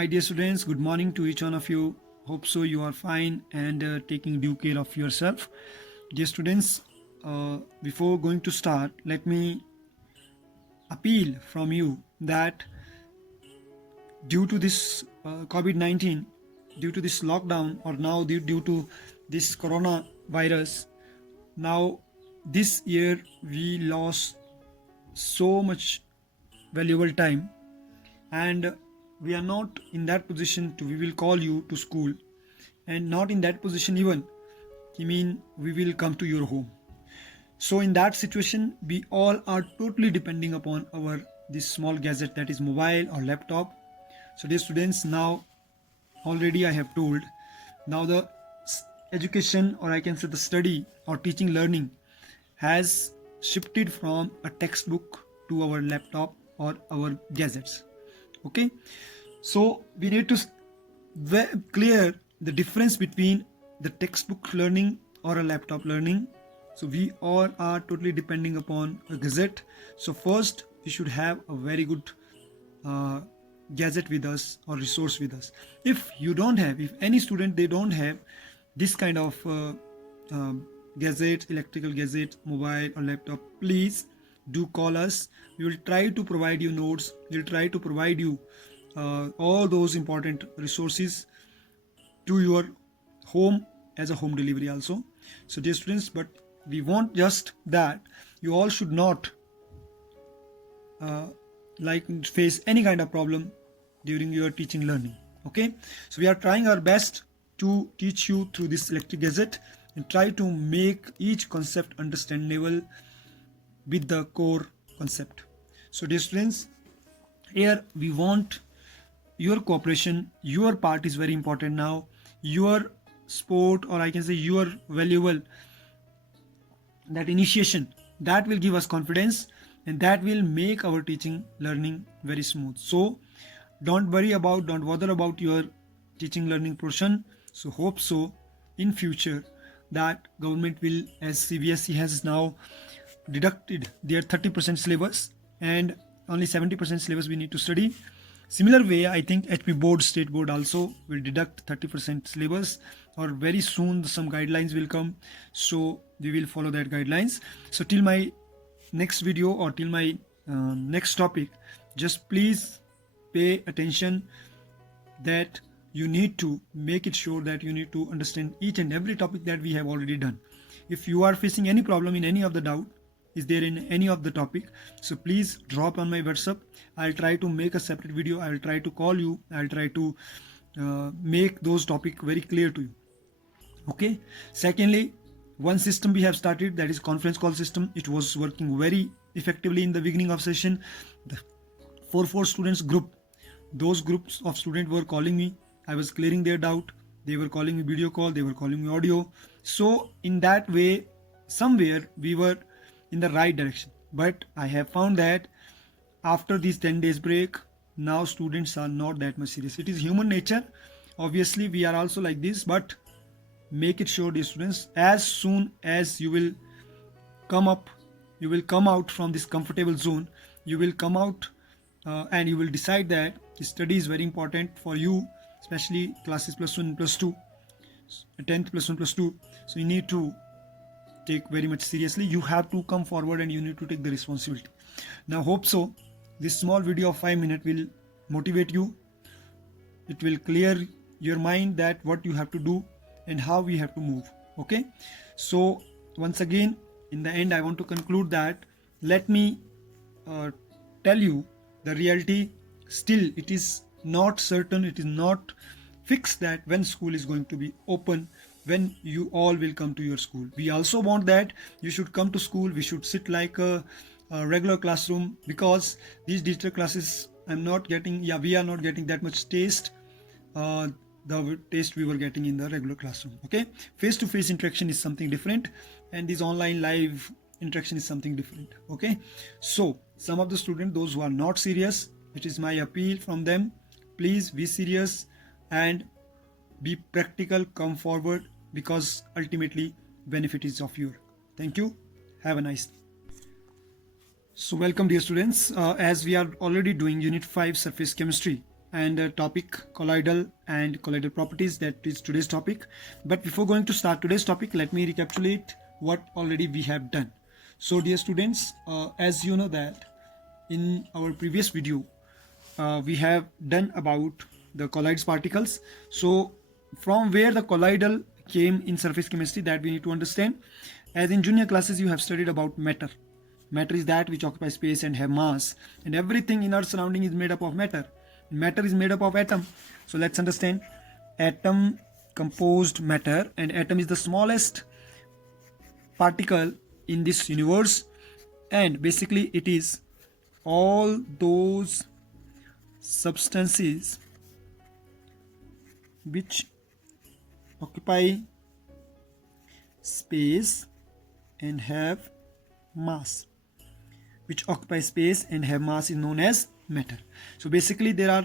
my dear students, good morning to each one of you. Hope so you are fine and taking due care of yourself. Dear students, before going to start, let me appeal from you that due to this COVID-19, due to this lockdown, or now due to this coronavirus, now this year we lost so much valuable time, and we are not in that position to we will call you to school, and not in that position even we will come to your home. So in that situation we all are totally depending upon our this small gadget, that is mobile or laptop. So dear students, now already I have told, now the education, or I can say the study or teaching learning, has shifted from a textbook to our laptop or our gadgets. Okay, so we need to clear the difference between the textbook learning or a laptop learning. So we all are totally depending upon a gadget. So first we should have a very good gadget with us or resource with us. If you don't have, if any student they don't have this kind of gadget, electrical gadget, mobile or laptop, please do call us. We will try to provide you notes. We will try to provide you all those important resources to your home as a home delivery also. So dear students, but we want just that you all should not face any kind of problem during your teaching learning. Okay, so we are trying our best to teach you through this electric gadget and try to make each concept understandable with the core concept. So dear students, here we want your cooperation. Your part is very important now. Your support, or I can say your valuable that initiation, that will give us confidence and that will make our teaching learning very smooth. So don't bother about your teaching learning portion. So hope so in future that government will, as CBSE has now deducted their 30% syllabus and only 70% syllabus we need to study. Similar way, I think HP board, state board also will deduct 30% syllabus, or very soon some guidelines will come. So we will follow that guidelines. So till my next video or till my next topic, just please pay attention that you need to make it sure that you need to understand each and every topic that we have already done. If you are facing any problem in any of the doubt, is there in any of the topic, so please drop on my WhatsApp. I'll try to make a separate video. I'll try to call you. I'll try to make those topics very clear to you. Okay. Secondly, one system we have started, that is conference call system. It was working very effectively in the beginning of session. The 4 students group, those groups of students were calling me. I was clearing their doubt. They were calling me video call. They were calling me audio. So in that way, somewhere we were in the right direction. But I have found that after these 10 days break, now students are not that much serious. It is human nature. Obviously, we are also like this, but make it sure, dear students, as soon as you will come out from this comfortable zone, you will come out and you will decide that study is very important for you, especially classes +1 and +2, 10th +1 +2. So you need to take very much seriously. You have to come forward and you need to take the responsibility. Now hope so this small video of 5 minutes will motivate you. It will clear your mind that what you have to do and how we have to move. Okay, so once again, in the end, I want to conclude that let me tell you the reality. Still, it is not certain, it is not fixed that when school is going to be open, when you all will come to your school. We also want that you should come to school. We should sit like a regular classroom, because these digital classes we are not getting that much taste, the taste we were getting in the regular classroom. Okay, face-to-face interaction is something different, and this online live interaction is something different. Okay, so some of the students, those who are not serious, it is my appeal from them, please be serious and be practical, come forward, because ultimately benefit is of you. Thank you. Have a nice day. So welcome, dear students. As we are already doing Unit 5 Surface Chemistry, and topic colloidal and colloidal properties. That is today's topic. But before going to start today's topic, let me recapitulate what already we have done. So dear students, as you know that in our previous video we have done about the colloids particles. So from where the colloidal came in surface chemistry, that we need to understand. As in junior classes you have studied about matter. Matter is that which occupies space and have mass, and everything in our surrounding is made up of matter. Matter is made up of atom. So let's understand. Atom composed matter, and atom is the smallest particle in this universe, and basically it is all those substances which occupy space and have mass. Which occupy space and have mass is known as matter. So basically there are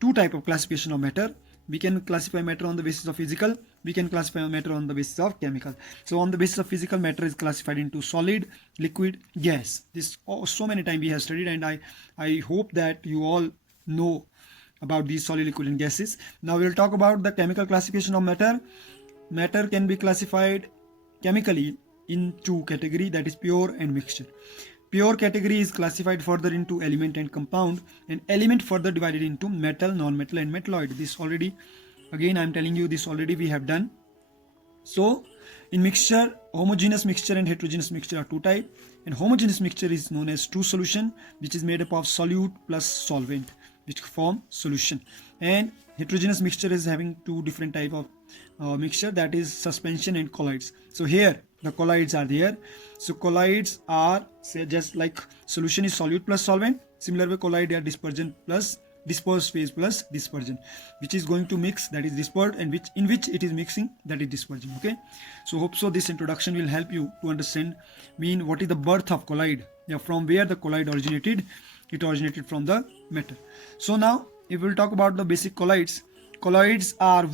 two type of classification of matter. We can classify matter on the basis of physical, we can classify matter on the basis of chemical. So on the basis of physical, matter is classified into solid, liquid, gas. This so many times we have studied, and I hope that you all know about these solid, liquid and gases. Now we will talk about the chemical classification of matter. Matter can be classified chemically in two categories, that is pure and mixture. Pure category is classified further into element and compound, and element further divided into metal, non-metal and metalloid. This already, again I am telling you, this already we have done. So in mixture, homogeneous mixture and heterogeneous mixture are two types, and homogeneous mixture is known as true solution, which is made up of solute plus solvent, which form solution. And heterogeneous mixture is having two different type of mixture, that is suspension and colloids. So here the colloids are there. So colloids are, say, just like solution is solute plus solvent, similar way colloid are dispersion plus dispersed phase plus dispersion, which is going to mix, that is dispersed, and in which it is mixing, that is dispersion. Okay, so hope so this introduction will help you to understand what is the birth of colloid. Yeah, from where the colloid originated. It originated from the matter. So now if we will talk about the basic colloids. Colloids are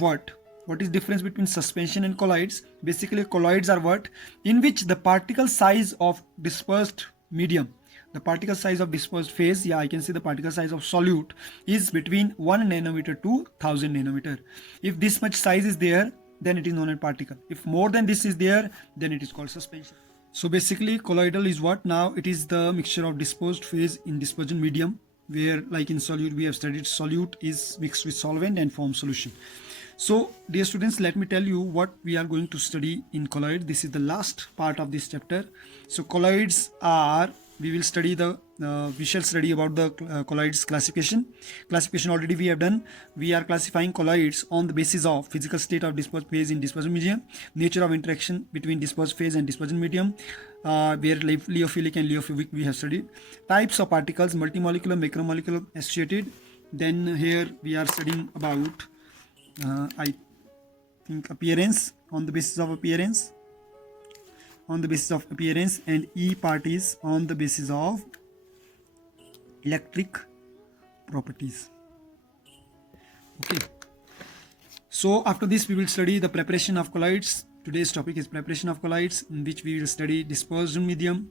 what is difference between suspension and colloids? Basically colloids are what, in which the particle size of dispersed medium, the particle size of dispersed phase, I can see the particle size of solute is between 1 nanometer to 1000 nanometer. If this much size is there, then it is known as particle. If more than this is there, then it is called suspension. So basically colloidal is what? Now it is the mixture of dispersed phase in dispersion medium, where like in solute we have studied solute is mixed with solvent and form solution. So dear students, let me tell you what we are going to study in colloid. This is the last part of this chapter. So colloids are, we shall study about the colloids classification. Classification already we have done. We are classifying colloids on the basis of physical state of dispersed phase in dispersion medium, nature of interaction between dispersed phase and dispersion medium, where lyophilic and liophobic we have studied, types of particles, multimolecular, macromolecular, associated. Then here we are studying about I think appearance, on the basis of appearance, and E part is on the basis of electric properties. Okay, so after this we will study the preparation of colloids. Today's topic is preparation of colloids, in which we will study dispersion medium.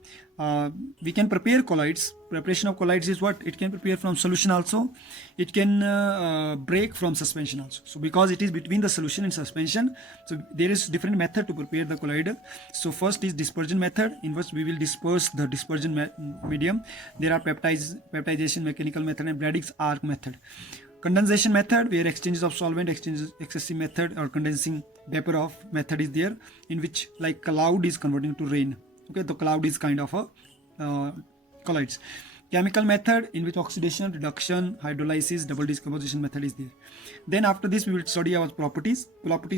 We can prepare colloids. Preparation of colloids is what? It can prepare from solution also. It can break from suspension also. So because it is between the solution and suspension, so there is different method to prepare the colloid. So first is dispersion method, in which we will disperse the dispersion medium. There are peptidization mechanical method and Bradig's arc method. Condensation method, where exchanges of solvent, exchanges excessive method, or condensing vapor of method is there, in which like cloud is converting to rain. Okay, the cloud is kind of a colloids. Chemical method, in which oxidation, reduction, hydrolysis, double decomposition method is there. Then after this we will study our properties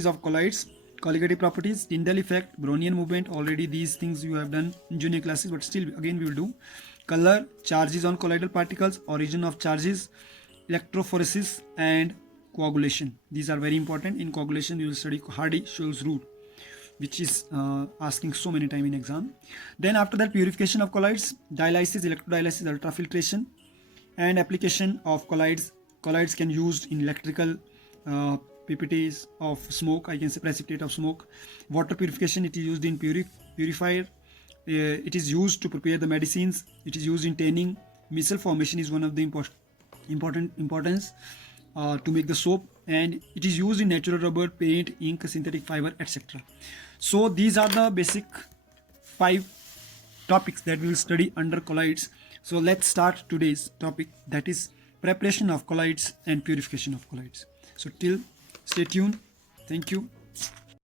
of colloids, colligative properties, Tyndall effect, Brownian movement. Already these things you have done in junior classes, but still again we will do. Color, charges on colloidal particles, origin of charges, electrophoresis and coagulation. These are very important. In coagulation you will study Hardy-Schulze rule, which is asking so many times in exam. Then after that, purification of colloids, dialysis, electrodialysis, ultrafiltration, and application of colloids. Colloids can used in electrical PPTs of smoke, I can say precipitate of smoke. Water purification, it is used in purifier. It is used to prepare the medicines. It is used in tanning. Micelle formation is one of the importance to make the soap, and it is used in natural rubber, paint, ink, synthetic fiber, etc. So these are the basic 5 topics that we will study under colloids. So let's start today's topic, that is preparation of colloids and purification of colloids. So till stay tuned. Thank you.